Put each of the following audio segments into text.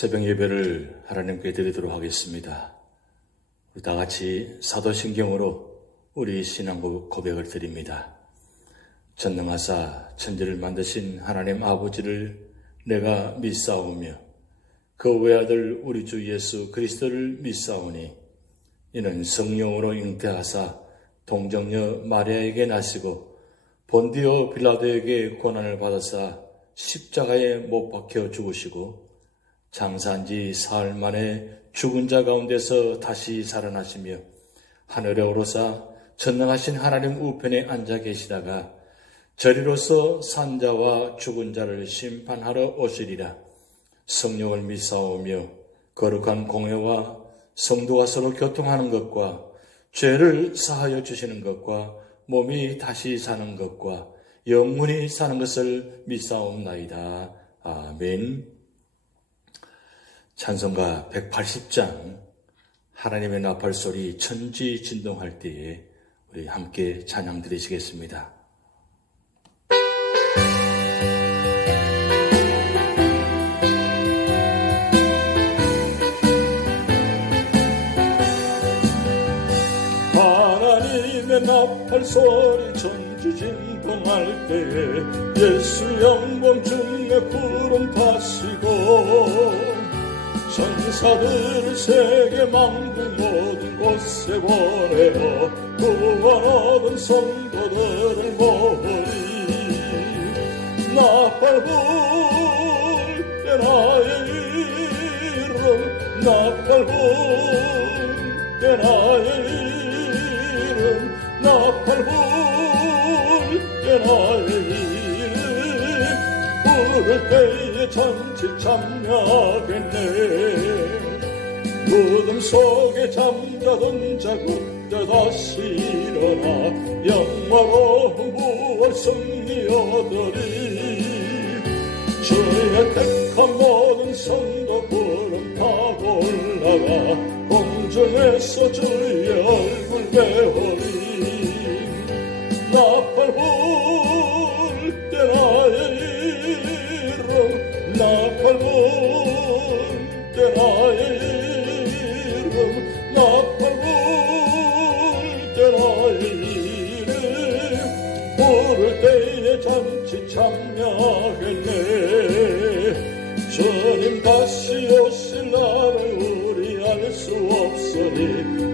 새벽 예배를 하나님께 드리도록 하겠습니다. 우리 다 같이 사도신경으로 우리 신앙 고백을 드립니다. 전능하사 천지를 만드신 하나님 아버지를 내가 믿사오며 그 외아들 우리 주 예수 그리스도를 믿사오니 이는 성령으로 잉태하사 동정녀 마리아에게 나시고 본디오 빌라도에게 고난을 받아사 십자가에 못 박혀 죽으시고 장사한 지 사흘 만에 죽은 자 가운데서 다시 살아나시며 하늘에 오르사 전능하신 하나님 우편에 앉아 계시다가 저리로서 산 자와 죽은 자를 심판하러 오시리라. 성령을 믿사오며 거룩한 공회와 성도와 서로 교통하는 것과 죄를 사하여 주시는 것과 몸이 다시 사는 것과 영원히 사는 것을 믿사옵나이다. 아멘. 찬송가 180장 하나님의 나팔소리 천지 진동할 때에 우리 함께 찬양 드리시겠습니다. 하나님의 나팔소리 천지 진동할 때에 예수 영광 중에 구름 타시고 천사들을 세계 만국 모든 곳에 보내어 구원 얻은 성도들을 모으리. 나팔 불 때 나의 이름, 나팔 불 때 나의 이름, 나팔 불 때 나의 이름, 부를 때에 전치 참여하겠네. 무덤 속에 잠자던 자 그때 다시 일어나 영화로운 부활 승리 얻으리. 주의 택한 모든 성도 구름 타고 올라가 공중에서 주의 얼굴 배우리. 나팔 불 때 나의 이름, 나팔 불 때 나의 이름, 나팔 불 때 나의 이름, 부를 때에 잔치 참여하겠네. 주님 다시 오실 날을 우리 알 수 없으니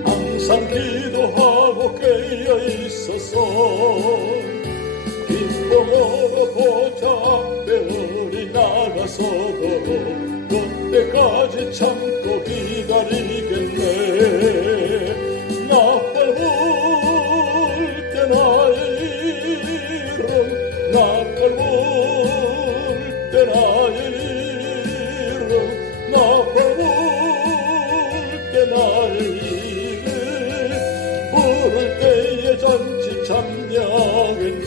항상 기도하고 깨어 있어서 기쁨으로 보좌 앞에 우리 나가서도 그때까지 참고 기다리겠네. 나팔 불 때 나의 이름, 나팔 불 때 나의 이름, 나팔 불 때 나의 이름, 부를 때에 잔치 참여하겠네.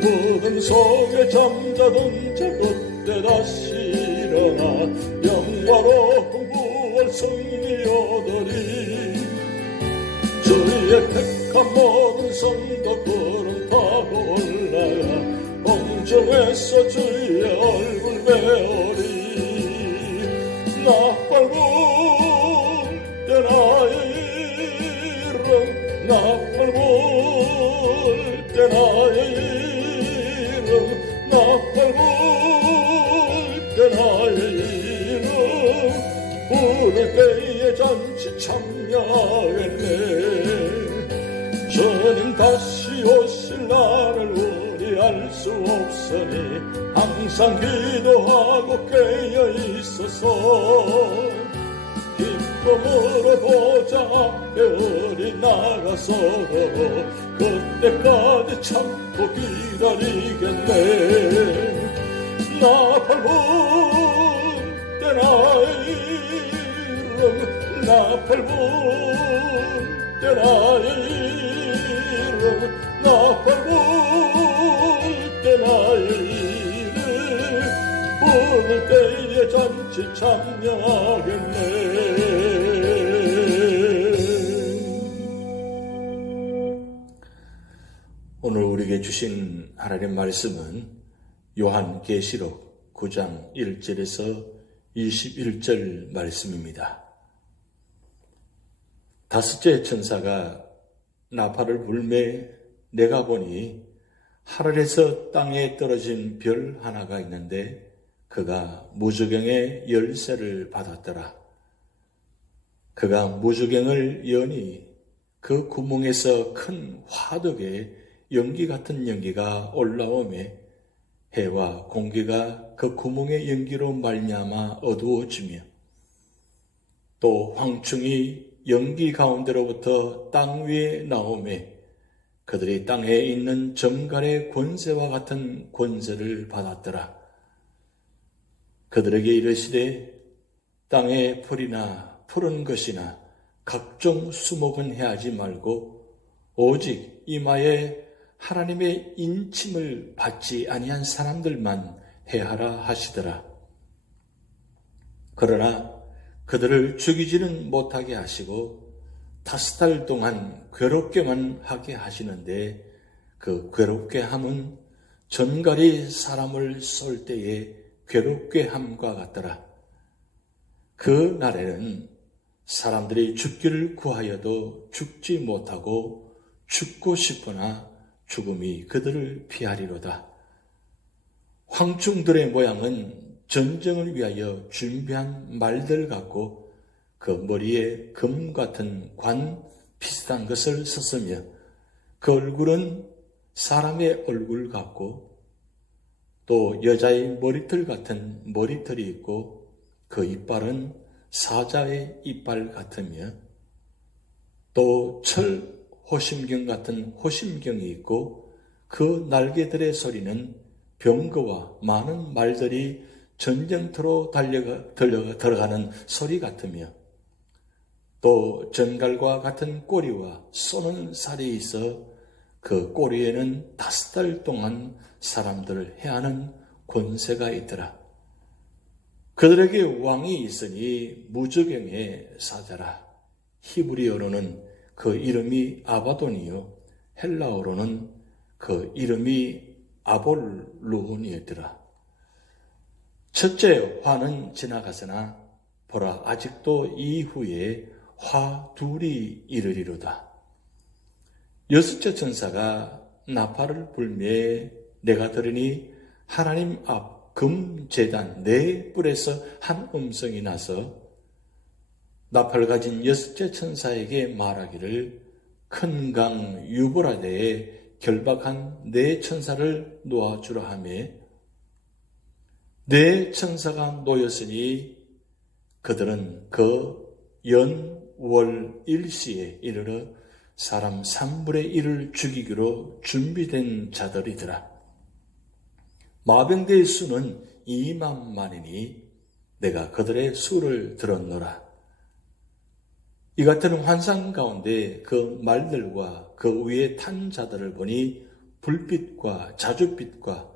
무덤 속에 잠자던 자 그때 다시 일어나 영화로운 부활 승리 얻으리. 주의 택한 모든 성도 구름 타고 올라가 공중에서 주의 얼굴 배우리. 나팔 불 때 나의 이름, 나팔 불 때 나의 이름, 나팔 불 때 나의 이름, 부를 때에 잔치 참여하겠네. 주님 다시 오실 날을 우리 알 수 없으니 항상 기도하고 깨어 있어서 기쁨으로 보좌 앞에 우리 나가서도 그때까지 참고 기다리겠네. 나팔 불 때 나의 이름, 나팔 불 때 나의 이름, 나팔 불 때 나의 이름, 부를 때에 잔치 참여하겠네. 오늘 우리에게 주신 하나님 말씀은 요한계시록 9장 1절에서 21절 말씀입니다. 다섯째 천사가 나팔을 불매 내가 보니 하늘에서 땅에 떨어진 별 하나가 있는데 그가 무저갱의 열쇠를 받았더라. 그가 무저갱을 여니 그 구멍에서 큰 화덕에 연기 같은 연기가 올라오매 해와 공기가 그 구멍의 연기로 말미암아 어두워지며 또 황충이 연기 가운데로부터 땅 위에 나오매 그들이 땅에 있는 정갈의 권세와 같은 권세를 받았더라. 그들에게 이르시되 땅의 풀이나 푸른 것이나 각종 수목은 해하지 말고 오직 이마에 하나님의 인침을 받지 아니한 사람들만 해하라 하시더라. 그러나 그들을 죽이지는 못하게 하시고 5달 동안 괴롭게만 하게 하시는데 그 괴롭게 함은 전갈이 사람을 쏠 때에 괴롭게 함과 같더라. 그 날에는 사람들이 죽기를 구하여도 죽지 못하고 죽고 싶으나 죽음이 그들을 피하리로다. 황충들의 모양은 전쟁을 위하여 준비한 말들 같고 그 머리에 금 같은 관 비슷한 것을 썼으며 그 얼굴은 사람의 얼굴 같고 또 여자의 머리털 같은 머리털이 있고 그 이빨은 사자의 이빨 같으며 또 철 호심경 같은 호심경이 있고 그 날개들의 소리는 병거와 많은 말들이 전쟁터로 들어가는 소리 같으며 또 전갈과 같은 꼬리와 쏘는 살이 있어 그 꼬리에는 5달 동안 사람들을 해하는 권세가 있더라. 그들에게 왕이 있으니 무저갱의 사자라. 히브리어로는 그 이름이 아바돈이요 헬라어로는 그 이름이 아볼루온이었더라. 첫째 화는 지나갔으나 보라 아직도 이후에 화 둘이 이르리로다. 여섯째 천사가 나팔을 불매 내가 들으니 하나님 앞 금제단 네 뿔에서 한 음성이 나서 나팔 가진 여섯째 천사에게 말하기를 큰 강 유브라데에 결박한 네 천사를 놓아주라 하며 네 천사가 놓였으니 그들은 그 연월 일시에 이르러 사람 3분의 1을 죽이기로 준비된 자들이더라. 마병대의 수는 2만만이니 내가 그들의 수를 들었노라. 이 같은 환상 가운데 그 말들과 그 위에 탄 자들을 보니 불빛과 자줏빛과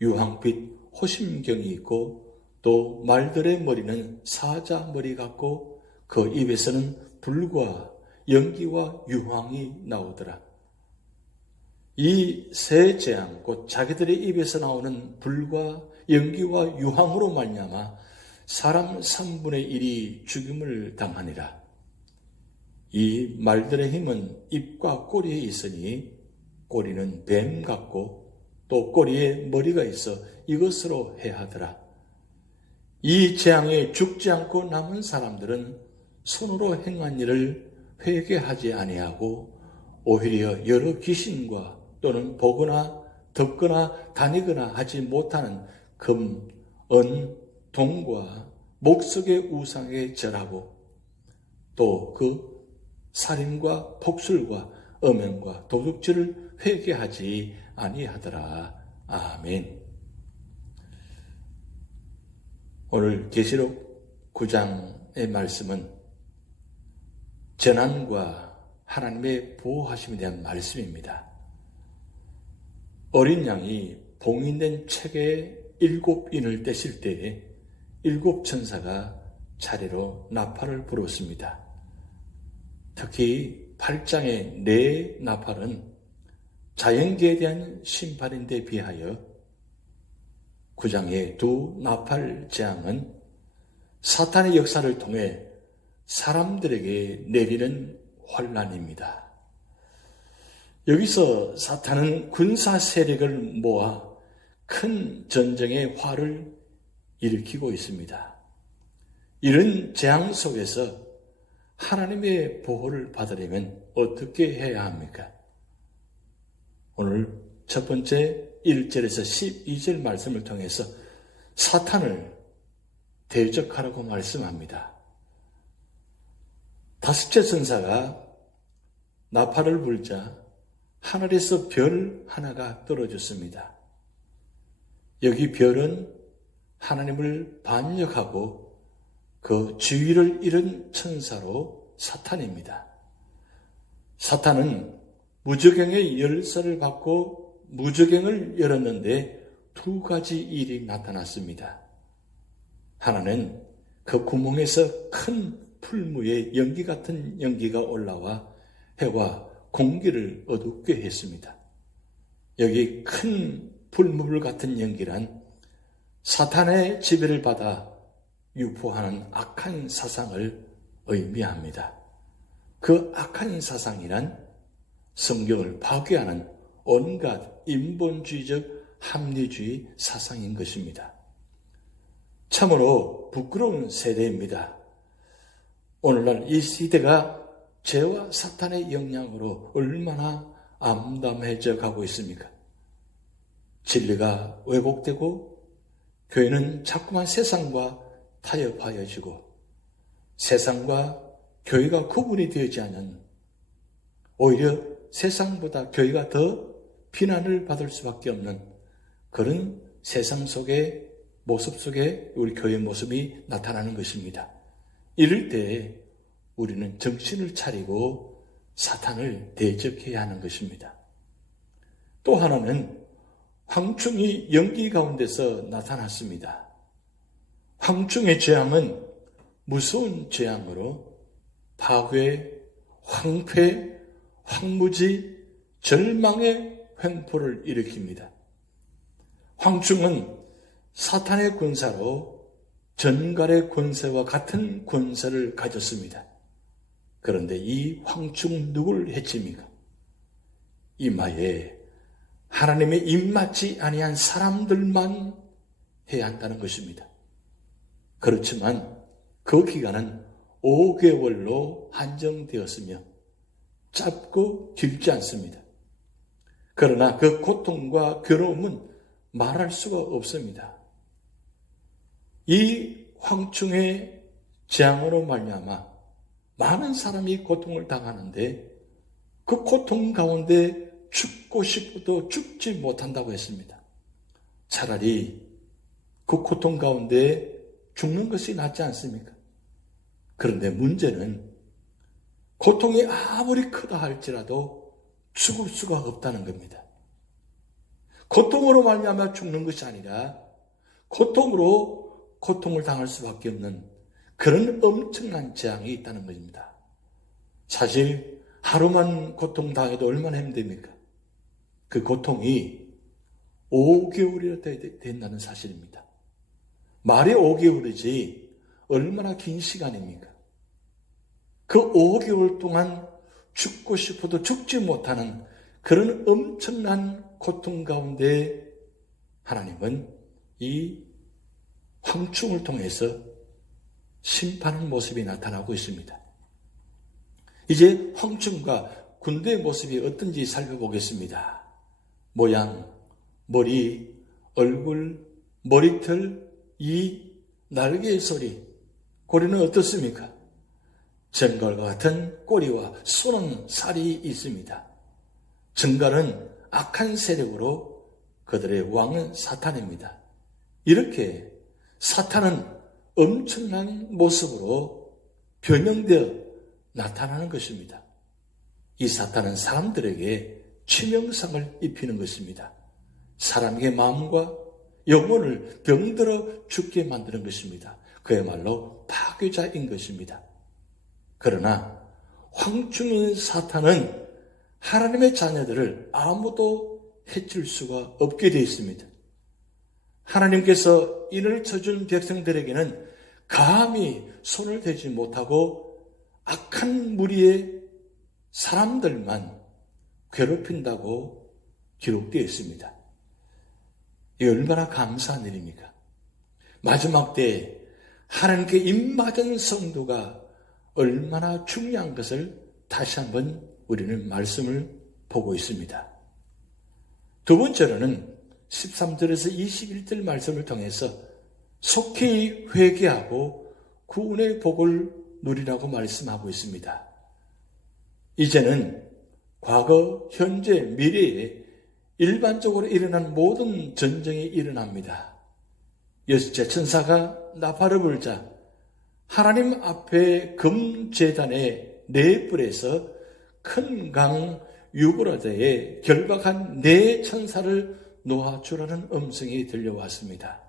유황빛 호심경이 있고 또 말들의 머리는 사자 머리 같고 그 입에서는 불과 연기와 유황이 나오더라. 이 세 재앙 곧 자기들의 입에서 나오는 불과 연기와 유황으로 말미암아 사람 3분의 1이 죽임을 당하니라. 이 말들의 힘은 입과 꼬리에 있으니 꼬리는 뱀 같고 또 꼬리에 머리가 있어 이것으로 해하더라. 이 재앙에 죽지 않고 남은 사람들은 손으로 행한 일을 회개하지 아니하고 오히려 여러 귀신과 또는 보거나 덮거나 다니거나 하지 못하는 금, 은, 동과 목석의 우상에 절하고 또 그 살인과 폭술과 음행과 도둑질을 회개하지 아니하더라. 아멘. 오늘 계시록 9장의 말씀은 재난과 하나님의 보호하심에 대한 말씀입니다. 어린 양이 봉인된 책에 7인을 떼실 때에 7 천사가 차례로 나팔을 불었습니다. 특히 8장의 네 나팔은 자연계에 대한 심판인데 비하여 9장의 두 나팔 재앙은 사탄의 역사를 통해 사람들에게 내리는 환난입니다. 여기서 사탄은 군사 세력을 모아 큰 전쟁의 화를 일으키고 있습니다. 이런 재앙 속에서 하나님의 보호를 받으려면 어떻게 해야 합니까? 오늘 첫 번째 1절에서 12절 말씀을 통해서 사탄을 대적하라고 말씀합니다. 다섯째 천사가 나팔을 불자 하늘에서 별 하나가 떨어졌습니다. 여기 별은 하나님을 반역하고 그 지위를 잃은 천사로 사탄입니다. 사탄은 무저갱의 열쇠를 받고 무저갱을 열었는데 두 가지 일이 나타났습니다. 하나는 그 구멍에서 큰 풀무에 연기 같은 연기가 올라와 해와 공기를 어둡게 했습니다. 여기 큰 풀물 같은 연기란 사탄의 지배를 받아 유포하는 악한 사상을 의미합니다. 그 악한 사상이란 성경을 파괴하는 온갖 인본주의적 합리주의 사상인 것입니다. 참으로 부끄러운 세대입니다. 오늘날 이 시대가 죄와 사탄의 영향으로 얼마나 암담해져 가고 있습니까? 진리가 왜곡되고 교회는 자꾸만 세상과 타협하여지고 세상과 교회가 구분이 되지 않은, 오히려 세상보다 교회가 더 비난을 받을 수밖에 없는 그런 세상 속의 모습 속에 우리 교회의 모습이 나타나는 것입니다. 이럴 때 우리는 정신을 차리고 사탄을 대적해야 하는 것입니다. 또 하나는 황충이 연기 가운데서 나타났습니다. 황충의 재앙은 무서운 재앙으로 파괴, 황폐, 황무지, 절망의 횡포를 일으킵니다. 황충은 사탄의 군사로 전갈의 권세와 같은 권세를 가졌습니다. 그런데 이 황충 누구를 해칩니까? 이마에 하나님의 입맞지 아니한 사람들만 해야 한다는 것입니다. 그렇지만 그 기간은 5개월로 한정되었으며 짧고 길지 않습니다. 그러나 그 고통과 괴로움은 말할 수가 없습니다. 이 황충의 재앙으로 말미암아 많은 사람이 고통을 당하는데 그 고통 가운데 죽고 싶어도 죽지 못한다고 했습니다. 차라리 그 고통 가운데 죽는 것이 낫지 않습니까? 그런데 문제는 고통이 아무리 크다 할지라도 죽을 수가 없다는 겁니다. 고통으로 말미암아 죽는 것이 아니라 고통으로 고통을 당할 수밖에 없는 그런 엄청난 재앙이 있다는 것입니다. 사실 하루만 고통당해도 얼마나 힘듭니까? 그 고통이 5개월이나 된다는 사실입니다. 말이 5개월이지 얼마나 긴 시간입니까? 그 5개월 동안 죽고 싶어도 죽지 못하는 그런 엄청난 고통 가운데 하나님은 이 황충을 통해서 심판하는 모습이 나타나고 있습니다. 이제 황충과 군대의 모습이 어떤지 살펴보겠습니다. 모양, 머리, 얼굴, 머리털, 이 날개의 소리, 고리는 어떻습니까? 정갈과 같은 꼬리와 쏘는 살이 있습니다. 정갈은 악한 세력으로 그들의 왕은 사탄입니다. 이렇게 사탄은 엄청난 모습으로 변형되어 나타나는 것입니다. 이 사탄은 사람들에게 치명상을 입히는 것입니다. 사람의 마음과 영혼을 병들어 죽게 만드는 것입니다. 그야말로 파괴자인 것입니다. 그러나 황충인 사탄은 하나님의 자녀들을 아무도 해칠 수가 없게 되어 있습니다. 하나님께서 인을 쳐준 백성들에게는 감히 손을 대지 못하고 악한 무리의 사람들만 괴롭힌다고 기록되어 있습니다. 이 얼마나 감사한 일입니까? 마지막 때에 하나님께 입맞은 성도가 얼마나 중요한 것을 다시 한번 우리는 말씀을 보고 있습니다. 두 번째로는 13절에서 21절 말씀을 통해서 속히 회개하고 구원의 복을 누리라고 말씀하고 있습니다. 이제는 과거, 현재, 미래에 일반적으로 일어난 모든 전쟁이 일어납니다. 여섯째 천사가 나팔을 불자 하나님 앞에 금제단의 네 뿔에서 큰 강 유브라데에 결박한 네 천사를 놓아주라는 음성이 들려왔습니다.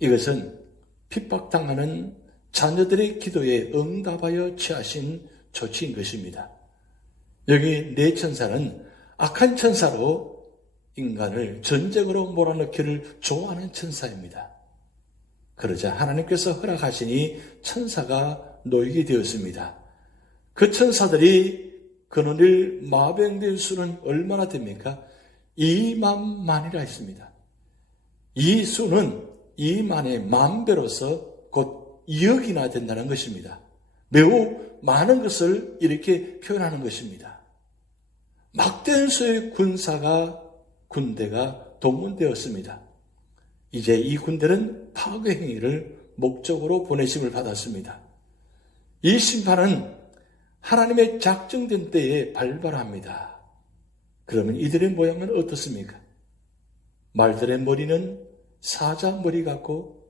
이것은 핍박당하는 자녀들의 기도에 응답하여 취하신 조치인 것입니다. 여기 네 천사는 악한 천사로 인간을 전쟁으로 몰아넣기를 좋아하는 천사입니다. 그러자 하나님께서 허락하시니 천사가 놓이게 되었습니다. 그 천사들이 그늘을 마병된 수는 얼마나 됩니까? 2만만이라 했습니다. 이 수는 2만의 만배로서 곧 2억이나 된다는 것입니다. 매우 많은 것을 이렇게 표현하는 것입니다. 막대한 수의 군대가 동원되었습니다. 이제 이 군대는 파괴 행위를 목적으로 보내심을 받았습니다. 이 심판은 하나님의 작정된 때에 발발합니다. 그러면 이들의 모양은 어떻습니까? 말들의 머리는 사자 머리 같고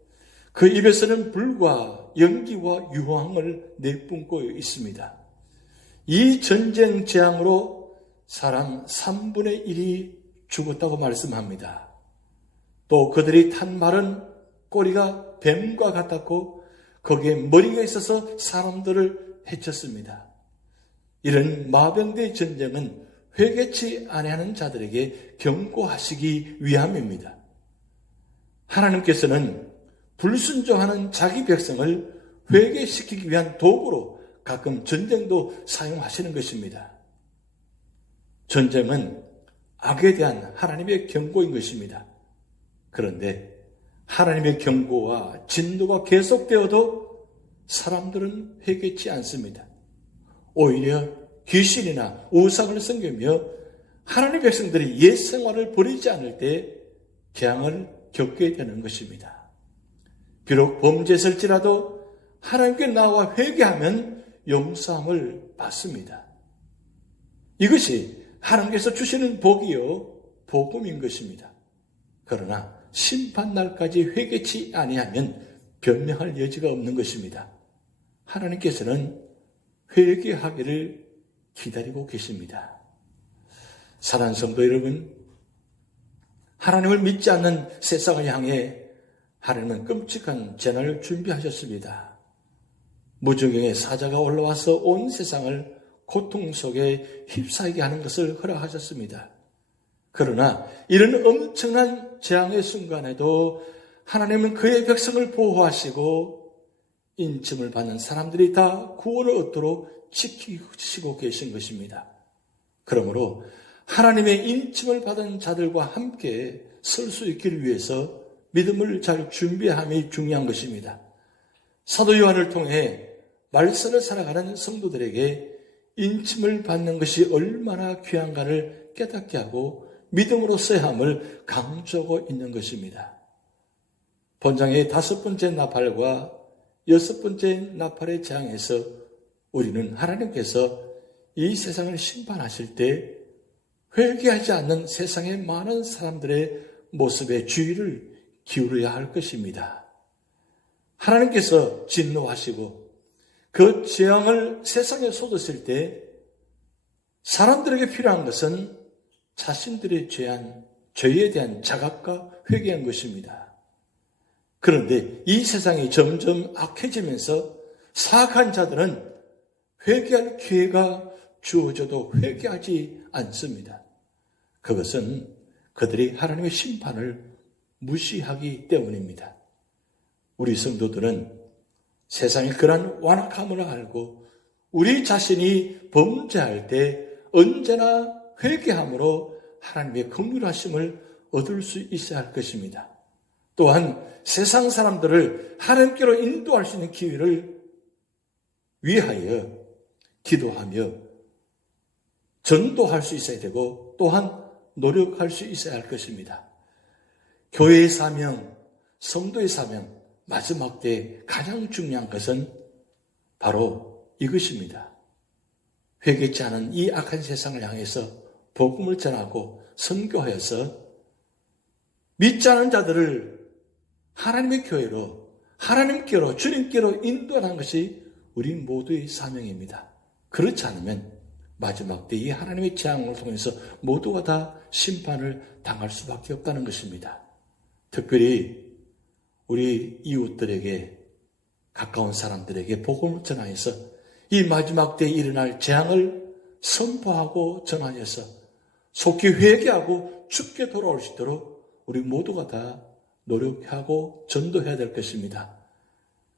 그 입에서는 불과 연기와 유황을 내뿜고 있습니다. 이 전쟁 재앙으로 사람 3분의 1이 죽었다고 말씀합니다. 또 그들이 탄 말은 꼬리가 뱀과 같았고 거기에 머리가 있어서 사람들을 해쳤습니다. 이런 마병대 전쟁은 회개치 아니하는 자들에게 경고하시기 위함입니다. 하나님께서는 불순종하는 자기 백성을 회개시키기 위한 도구로 가끔 전쟁도 사용하시는 것입니다. 전쟁은 악에 대한 하나님의 경고인 것입니다. 그런데 하나님의 경고와 진노가 계속되어도 사람들은 회개치 않습니다. 오히려 귀신이나 우상을 섬기며 하나님의 백성들이 옛 생활을 버리지 않을 때 재앙을 겪게 되는 것입니다. 비록 범죄했을지라도 하나님께 나와 회개하면 용서함을 받습니다. 이것이 하나님께서 주시는 복이요 복음인 것입니다. 그러나 심판날까지 회개치 아니하면 변명할 여지가 없는 것입니다. 하나님께서는 회개하기를 기다리고 계십니다. 사랑하는 성도 여러분, 하나님을 믿지 않는 세상을 향해 하나님은 끔찍한 재난을 준비하셨습니다. 무저경의 사자가 올라와서 온 세상을 고통 속에 휩싸이게 하는 것을 허락하셨습니다. 그러나 이런 엄청난 재앙의 순간에도 하나님은 그의 백성을 보호하시고 인침을 받는 사람들이 다 구원을 얻도록 지키시고 계신 것입니다. 그러므로 하나님의 인침을 받은 자들과 함께 설 수 있기를 위해서 믿음을 잘 준비함이 중요한 것입니다. 사도 요한을 통해 말씀을 살아가는 성도들에게 인침을 받는 것이 얼마나 귀한가를 깨닫게 하고 믿음으로 써야 함을 강조하고 있는 것입니다. 본장의 5번째 나팔과 6번째 나팔의 재앙에서 우리는 하나님께서 이 세상을 심판하실 때 회개하지 않는 세상의 많은 사람들의 모습에 주의를 기울여야 할 것입니다. 하나님께서 진노하시고 그 재앙을 세상에 쏟으실 때 사람들에게 필요한 것은 자신들의 죄에 대한 자각과 회개한 것입니다. 그런데 이 세상이 점점 악해지면서 사악한 자들은 회개할 기회가 주어져도 회개하지 않습니다. 그것은 그들이 하나님의 심판을 무시하기 때문입니다. 우리 성도들은 세상의 그러한 완악함을 알고 우리 자신이 범죄할 때 언제나 회개함으로 하나님의 긍휼하심을 얻을 수 있어야 할 것입니다. 또한 세상 사람들을 하나님께로 인도할 수 있는 기회를 위하여 기도하며 전도할 수 있어야 되고 또한 노력할 수 있어야 할 것입니다. 교회의 사명, 성도의 사명, 마지막 때 가장 중요한 것은 바로 이것입니다. 회개치 않은 이 악한 세상을 향해서 복음을 전하고 선교하여서 믿지 않은 자들을 하나님의 교회로, 하나님께로, 주님께로 인도하는 것이 우리 모두의 사명입니다. 그렇지 않으면 마지막 때 이 하나님의 재앙을 통해서 모두가 다 심판을 당할 수밖에 없다는 것입니다. 특별히 우리 이웃들에게, 가까운 사람들에게 복음을 전하여서 이 마지막 때에 일어날 재앙을 선포하고 전하여서 속히 회개하고 죽게 돌아올 수 있도록 우리 모두가 다 노력하고 전도해야 될 것입니다.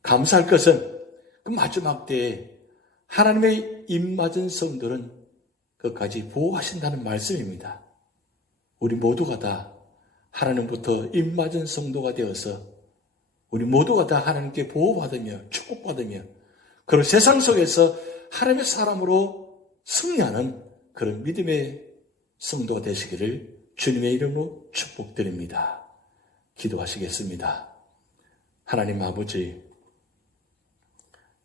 감사할 것은 그 마지막 때에 하나님의 입맞은 성도는 끝까지 보호하신다는 말씀입니다. 우리 모두가 다 하나님부터 입맞은 성도가 되어서 우리 모두가 다 하나님께 보호받으며 축복받으며 그런 세상 속에서 하나님의 사람으로 승리하는 그런 믿음의 성도가 되시기를 주님의 이름으로 축복드립니다. 기도하시겠습니다. 하나님 아버지,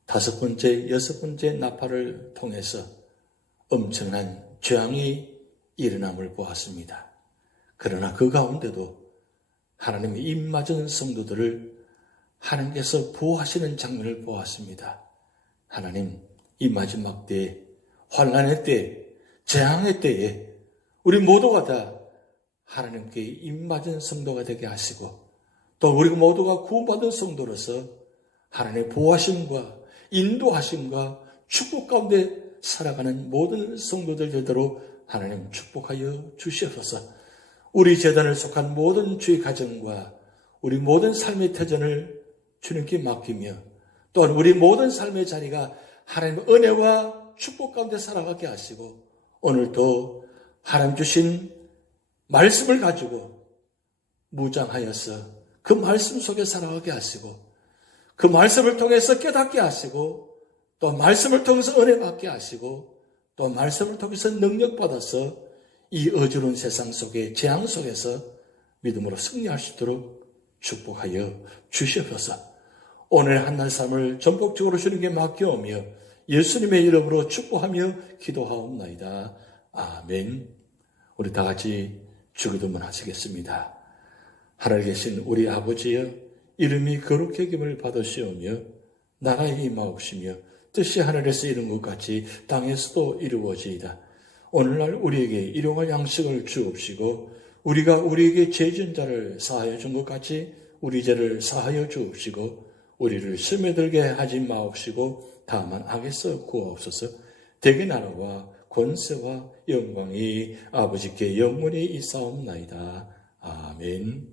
5번째, 6번째 나팔을 통해서 엄청난 재앙이 일어남을 보았습니다. 그러나 그 가운데도 하나님의 입맞은 성도들을 하나님께서 보호하시는 장면을 보았습니다. 하나님, 이 마지막 때에, 환난의 때에, 재앙의 때에 우리 모두가 다 하나님께 입맞은 성도가 되게 하시고 또 우리 모두가 구원받은 성도로서 하나님의 보호하심과 인도하심과 축복 가운데 살아가는 모든 성도들 되도록 하나님 축복하여 주시옵소서. 우리 재단을 속한 모든 주의 가정과 우리 모든 삶의 터전을 주님께 맡기며 또한 우리 모든 삶의 자리가 하나님의 은혜와 축복 가운데 살아가게 하시고 오늘도 하나님 주신 말씀을 가지고 무장하여서 그 말씀 속에 살아가게 하시고 그 말씀을 통해서 깨닫게 하시고 또 말씀을 통해서 은혜 받게 하시고 또 말씀을 통해서 능력 받아서 이 어지러운 세상 속에 재앙 속에서 믿음으로 승리할 수 있도록 축복하여 주시옵소서. 오늘 한날 삶을 전폭적으로 주님께 맡겨오며 예수님의 이름으로 축복하며 기도하옵나이다. 아멘. 우리 다 같이 주기도문 하시겠습니다. 하늘에 계신 우리 아버지여, 이름이 거룩히 여김을 받으시오며 나라에 임하옵시며 뜻이 하늘에서 이룬 것 같이 땅에서도 이루어지이다. 오늘날 우리에게 일용할 양식을 주옵시고 우리가 우리에게 죄 지은 자를 사하여 준 것 같이 우리 죄를 사하여 주옵시고 우리를 시험에 들게 하지 마옵시고 다만 악에서 구하옵소서. 대개 나라와 권세와 영광이 아버지께 영원히 있사옵나이다. 아멘.